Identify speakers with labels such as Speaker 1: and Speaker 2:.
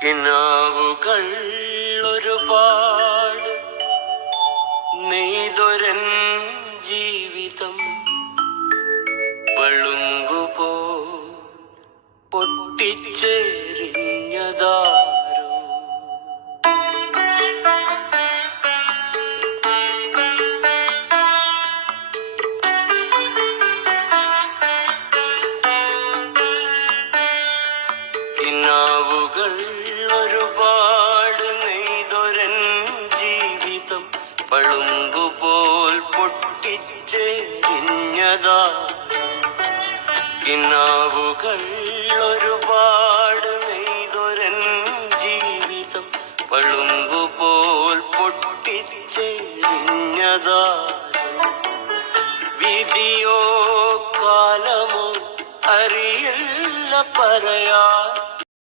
Speaker 1: കിനാവുകൾ ഒരുപാട് നെയ്തൊരൻ ജീവിതം പളുങ്കുപോ പൊട്ടിച്ചെറിഞ്ഞതാരോ കിനാവുകൾ ഒരുപാട് നെയ്തൊരൻ ജീവിതം പളുമ്പുപോൽ പൊട്ടിച്ചെരിഞ്ഞതാ കിന്നാവുകൾ ഒരുപാട് നെയ്തൊരൻ ജീവിതം പളുമ്പുപോൽ പൊട്ടിച്ചെരിഞ്ഞതാ വിധിയോ കാലമോ അറിയില്ല പറയാൻ